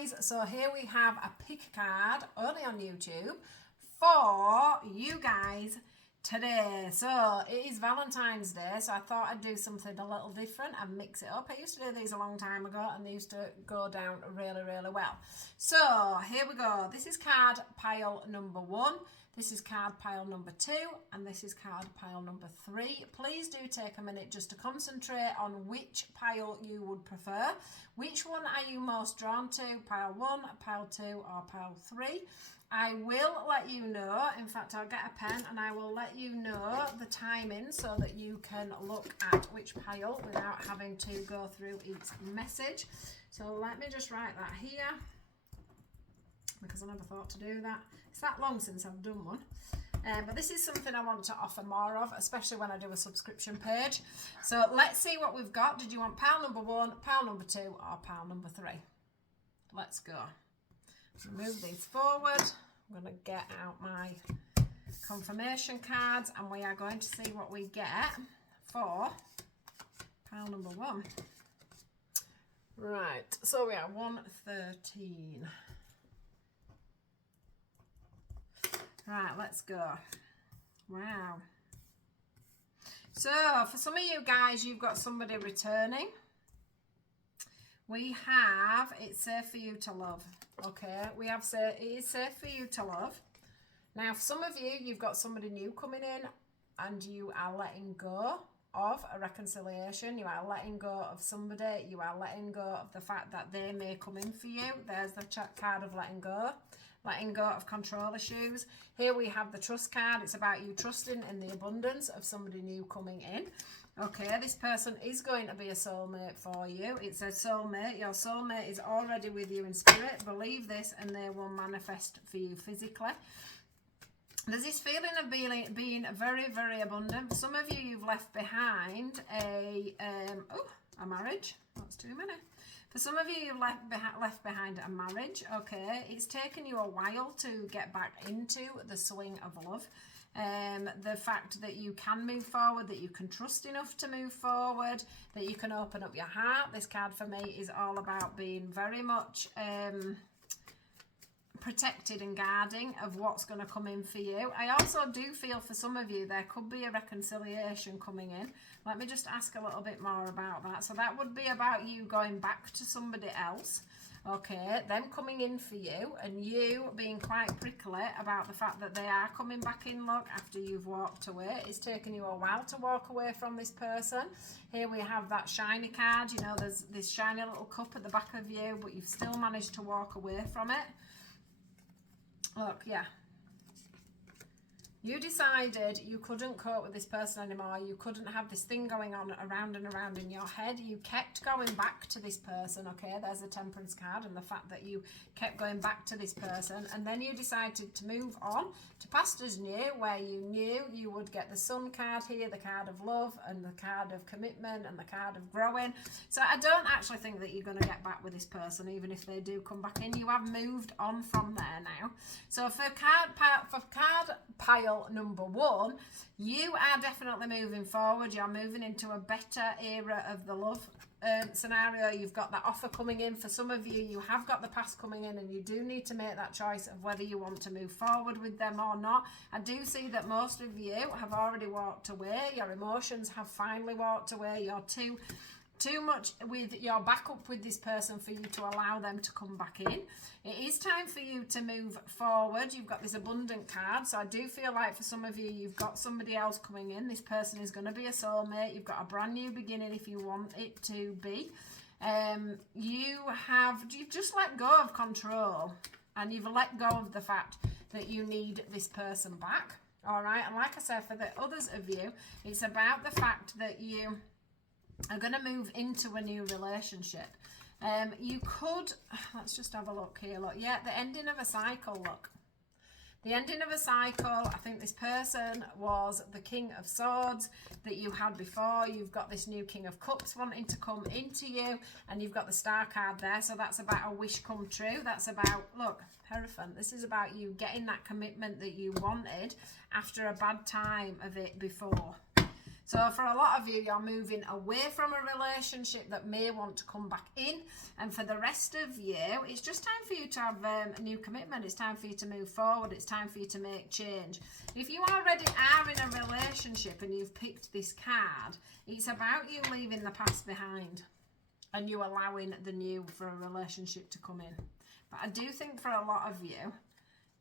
guys, so here we have a pick a card only on YouTube for you guys today. So it is Valentine's Day, so I thought I'd do something a little different and mix it up. I used to do these a long time ago and they used to go down really well. So here we go. This is card pile number 1. This is card pile number 2, and this is card pile number 3. Please do take a minute just to concentrate on which pile you would prefer. Which one are you most drawn to? Pile 1, pile 2, or pile 3? I will let you know. In fact, I'll get a pen and I will let you know the timing so that you can look at which pile without having to go through each message. So let me just write that here, because I never thought to do that. It's that long since I've done one. But this is something I want to offer more of, especially when I do a subscription page. So let's see what we've got. Did you want pile number 1, pile number 2, or pile number 3? Let's go. Move these forward. I'm going to get out my confirmation cards and we are going to see what we get for pile number 1. Right, so we are 113. Right, let's go. Wow. So, for some of you guys, you've got somebody returning. We have, it's safe for you to love. Okay, we have, it is safe for you to love. Now, for some of you, you've got somebody new coming in and you are letting go of a reconciliation. You are letting go of somebody. You are letting go of the fact that they may come in for you. There's the card of letting go. Letting go of control issues. Here we have the trust card. It's about you trusting in the abundance of somebody new coming in. Okay, this person is going to be a soulmate for you. It says soulmate. Your soulmate is already with you in spirit. Believe this and they will manifest for you physically. There's this feeling of being very abundant. For some of you, you've left behind a marriage. That's too many. For some of you, you've left behind a marriage, okay? It's taken you a while to get back into the swing of love. The fact that you can move forward, that you can trust enough to move forward, that you can open up your heart. This card for me is all about being very much protected and guarding of what's going to come in for you. I also do feel for some of you there could be a reconciliation coming in. Let me just ask a little bit more about that. So that would be about you going back to somebody else, okay, them coming in for you and you being quite prickly about the fact that they are coming back in luck after you've walked away. It's taken you a while to walk away from this person. Here we have that shiny card. You know, there's this shiny little cup at the back of you, but you've still managed to walk away from it. Look, yeah. You decided you couldn't cope with this person anymore. You couldn't have this thing going on around and around in your head. You kept going back to this person, okay? There's the Temperance card and the fact that you kept going back to this person. And then you decided to move on to pastures new, where you knew you would get the Sun card here, the card of love and the card of commitment and the card of growing. So I don't actually think that you're going to get back with this person, even if they do come back in. You have moved on from there now. So for card pile number 1, you are definitely moving forward. You're moving into a better era of the love scenario. You've got that offer coming in. For some of you, you have got the past coming in and you do need to make that choice of whether you want to move forward with them or not. I do see that most of you have already walked away. Your emotions have finally walked away. You're too much with your backup with this person for you to allow them to come back in. It is time for you to move forward. You've got this abundant card, so I do feel like for some of you, you've got somebody else coming in. This person is going to be a soulmate. You've got a brand new beginning if you want it to be. You've just let go of control and you've let go of the fact that you need this person back. All right, and like I said, for the others of you, it's about the fact that you are going to move into a new relationship. You could, let's just have a look here. Look, yeah, the ending of a cycle. Look, the ending of a cycle. I think this person was the King of Swords that you had before. You've got this new King of Cups wanting to come into you, and you've got the Star card there. So that's about a wish come true. That's about, look, Hierophant. This is about you getting that commitment that you wanted after a bad time of it before. So for a lot of you, you're moving away from a relationship that may want to come back in. And for the rest of you, it's just time for you to have a new commitment. It's time for you to move forward. It's time for you to make change. If you already are in a relationship and you've picked this card, it's about you leaving the past behind and you allowing the new for a relationship to come in. But I do think for a lot of you,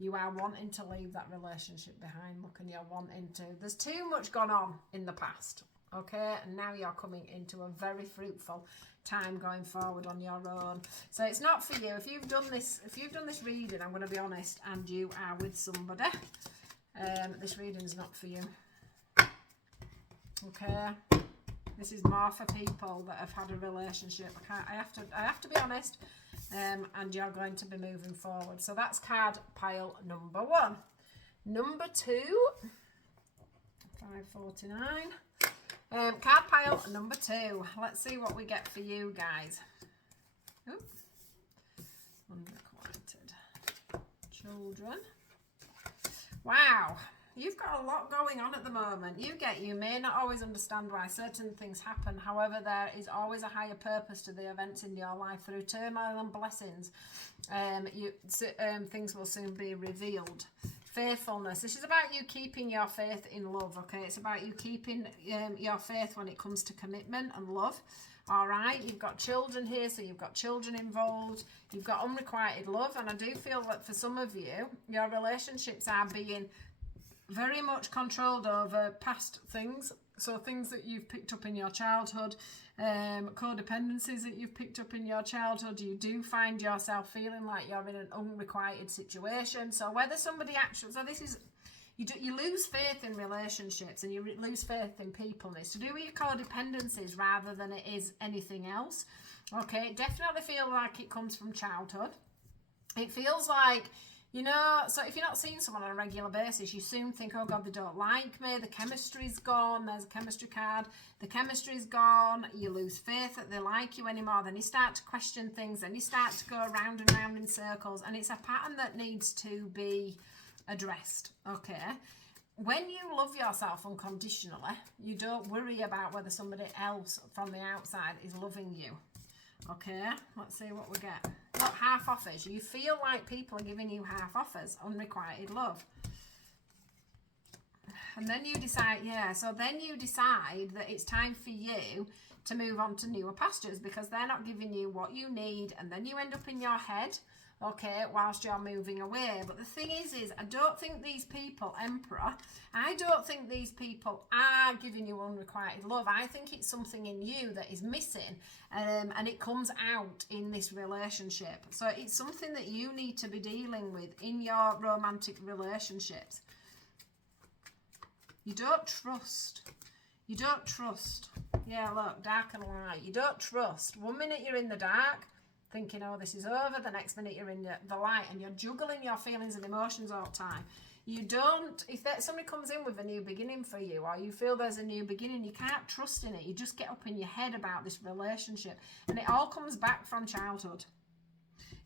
you are wanting to leave that relationship behind. Look, and you're wanting to. There's too much gone on in the past, okay? And now you're coming into a very fruitful time going forward on your own. So it's not for you. If you've done this reading, I'm going to be honest, and you are with somebody, this reading's not for you. Okay? This is more for people that have had a relationship. I have to be honest. And you're going to be moving forward. So that's card pile number 1. Number 2, 549. Card pile number 2. Let's see what we get for you guys. Oop. Unrequited children. Wow. You've got a lot going on at the moment. You may not always understand why certain things happen. However, there is always a higher purpose to the events in your life. Through turmoil and blessings, things will soon be revealed. Faithfulness. This is about you keeping your faith in love, okay? It's about you keeping your faith when it comes to commitment and love. All right, you've got children here, so you've got children involved. You've got unrequited love, and I do feel that for some of you, your relationships are being very much controlled over past things, so things that you've picked up in your childhood, codependencies that you've picked up in your childhood. You do find yourself feeling like you're in an unrequited situation. So whether somebody actually, so this is, you lose faith in relationships and you lose faith in people, and it's to do with your codependencies rather than it is anything else. Okay, it definitely feels like it comes from childhood. It feels like, you know, so if you're not seeing someone on a regular basis, you soon think, oh God, they don't like me, the chemistry's gone. There's a chemistry card. The chemistry's gone. You lose faith that they like you anymore. Then you start to question things. Then you start to go round and round in circles. And it's a pattern that needs to be addressed, okay? When you love yourself unconditionally, you don't worry about whether somebody else from the outside is loving you. Okay, let's see what we get. Look, half offers. You feel like people are giving you half offers, unrequited love. And then you decide, so then you decide that it's time for you to move on to newer pastures because they're not giving you what you need, and then you end up in your head, okay, whilst you're moving away. But the thing is I don't think these people, Emperor, I don't think these people are giving you unrequited love. I think it's something in you that is missing, and it comes out in this relationship. So it's something that you need to be dealing with in your romantic relationships. You don't trust. You don't trust. Yeah, look, dark and light. You don't trust. 1 minute you're in the dark, thinking, oh, this is over. The next minute you're in the light, and you're juggling your feelings and emotions all the time. You don't, if somebody comes in with a new beginning for you, or you feel there's a new beginning, you can't trust in it. You just get up in your head about this relationship, and it all comes back from childhood.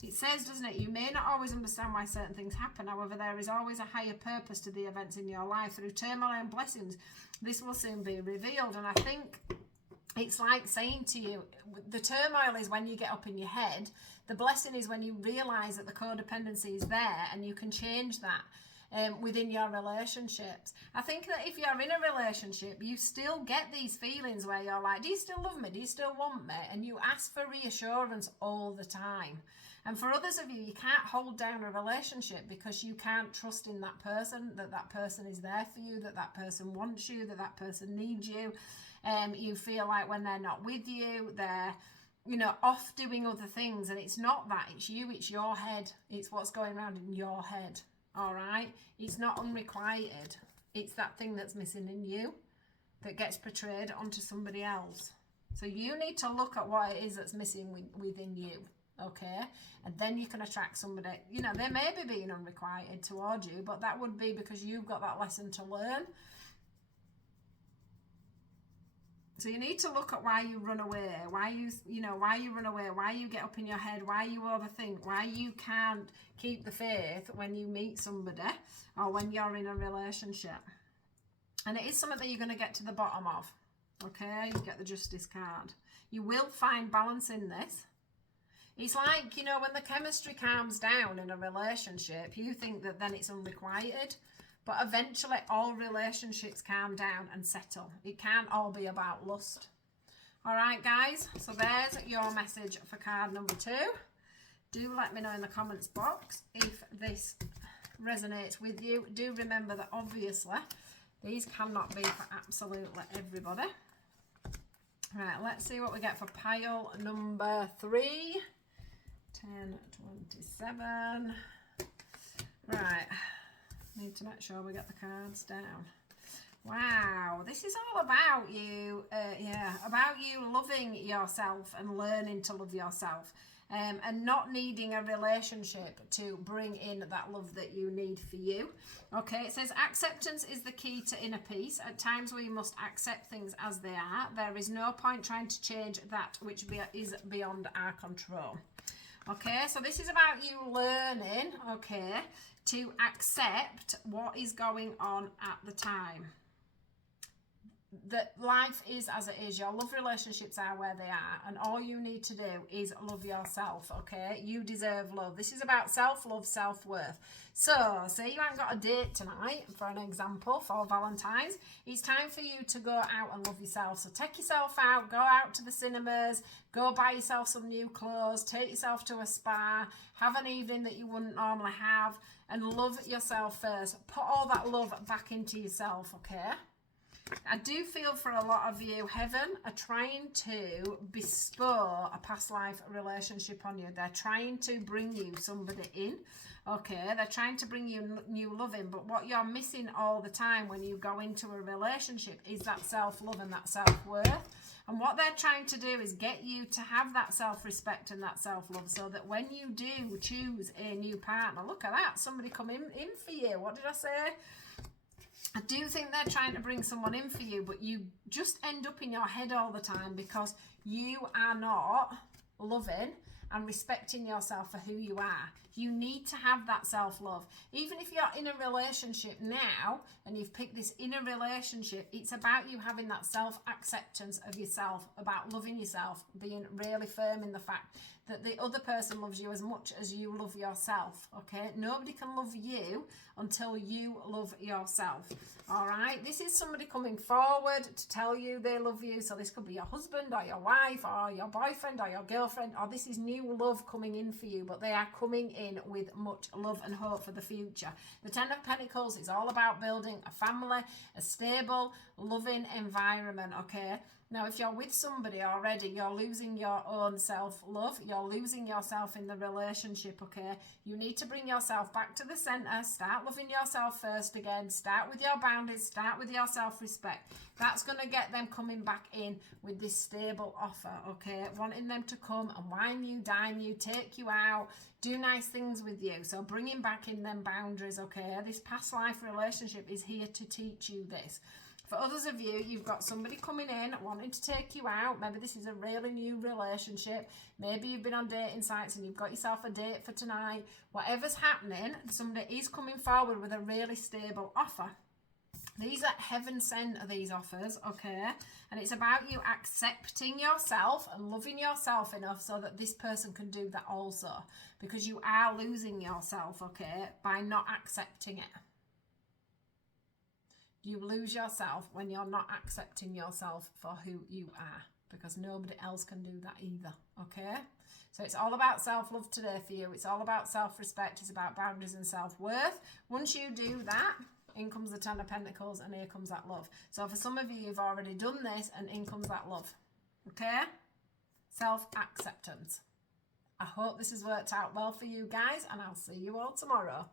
It says, doesn't it, you may not always understand why certain things happen. However, there is always a higher purpose to the events in your life. Through turmoil and blessings, this will soon be revealed. And I think it's like saying to you, the turmoil is when you get up in your head. The blessing is when you realise that the codependency is there and you can change that within your relationships. I think that if you're in a relationship, you still get these feelings where you're like, do you still love me? Do you still want me? And you ask for reassurance all the time. And for others of you, you can't hold down a relationship because you can't trust in that person, that person is there for you, that person wants you, that person needs you. You feel like when they're not with you, they're, off doing other things. And it's not that. It's you. It's your head. It's what's going around in your head. All right? It's not unrequited. It's that thing that's missing in you that gets portrayed onto somebody else. So you need to look at what it is that's missing within you. Okay? And then you can attract somebody. They may be being unrequited towards you, but that would be because you've got that lesson to learn. So you need to look at why you run away, why you run away, why you get up in your head, why you overthink, why you can't keep the faith when you meet somebody or when you're in a relationship. And it is something that you're going to get to the bottom of. Okay, you get the Justice card. You will find balance in this. It's like, you know, when the chemistry calms down in a relationship, you think that then it's unrequited. But eventually all relationships calm down and settle. It can't all be about lust. All right, guys. So there's your message for card number 2. Do let me know in the comments box if this resonates with you. Do remember that obviously these cannot be for absolutely everybody. Right, let's see what we get for pile number 3. 10, 27. Right, need to make sure we get the cards down. Wow, this is all about you, about you loving yourself and learning to love yourself. And not needing a relationship to bring in that love that you need for you. Okay, it says acceptance is the key to inner peace. At times we must accept things as they are. There is no point trying to change that which is beyond our control. Okay, so this is about you learning, okay, to accept what is going on at the time. That life is as it is. Your love relationships are where they are, and all you need to do is love yourself. Okay, you deserve love. This is about self-love, self-worth. So say you haven't got a date tonight, for an example, for Valentine's. It's time for you to go out and love yourself. So take yourself out, go out to the cinemas, go buy yourself some new clothes, take yourself to a spa, have an evening that you wouldn't normally have, and love yourself first. Put all that love back into yourself. Okay, I do feel for a lot of you, heaven are trying to bestow a past life relationship on you. They're trying to bring you somebody in. Okay, they're trying to bring you new love in, but what you're missing all the time when you go into a relationship is that self-love and that self-worth. And what they're trying to do is get you to have that self-respect and that self-love, so that when you do choose a new partner, look at that, somebody come in for you. What did I say? I do think they're trying to bring someone in for you, but you just end up in your head all the time because you are not loving and respecting yourself for who you are. You need to have that self-love. Even if you're in a relationship now and you've picked this inner relationship, it's about you having that self-acceptance of yourself, about loving yourself, being really firm in the fact that the other person loves you as much as you love yourself. Okay, nobody can love you until you love yourself. All right, this is somebody coming forward to tell you they love you. So this could be your husband or your wife or your boyfriend or your girlfriend, or this is new love coming in for you, but they are coming in with much love and hope for the future. The Ten of Pentacles is all about building a family, a stable, loving environment. Okay, now if you're with somebody already, you're losing your own self-love, you're losing yourself in the relationship. Okay, you need to bring yourself back to the center, start loving yourself first again, start with your boundaries, start with your self-respect. That's going to get them coming back in with this stable offer. Okay, wanting them to come and wine you, dine you, take you out, do nice things with you. So bringing back in them boundaries. Okay, this past life relationship is here to teach you this. For others of you, you've got somebody coming in wanting to take you out. Maybe this is a really new relationship. Maybe you've been on dating sites and you've got yourself a date for tonight. Whatever's happening, somebody is coming forward with a really stable offer. These are heaven sent, these offers, okay? And it's about you accepting yourself and loving yourself enough so that this person can do that also. Because you are losing yourself, okay, by not accepting it. You lose yourself when you're not accepting yourself for who you are, because nobody else can do that either, okay? So it's all about self-love today for you. It's all about self-respect. It's about boundaries and self-worth. Once you do that, in comes the Ten of Pentacles and here comes that love. So for some of you, you've already done this and in comes that love, okay? Self-acceptance. I hope this has worked out well for you guys, and I'll see you all tomorrow.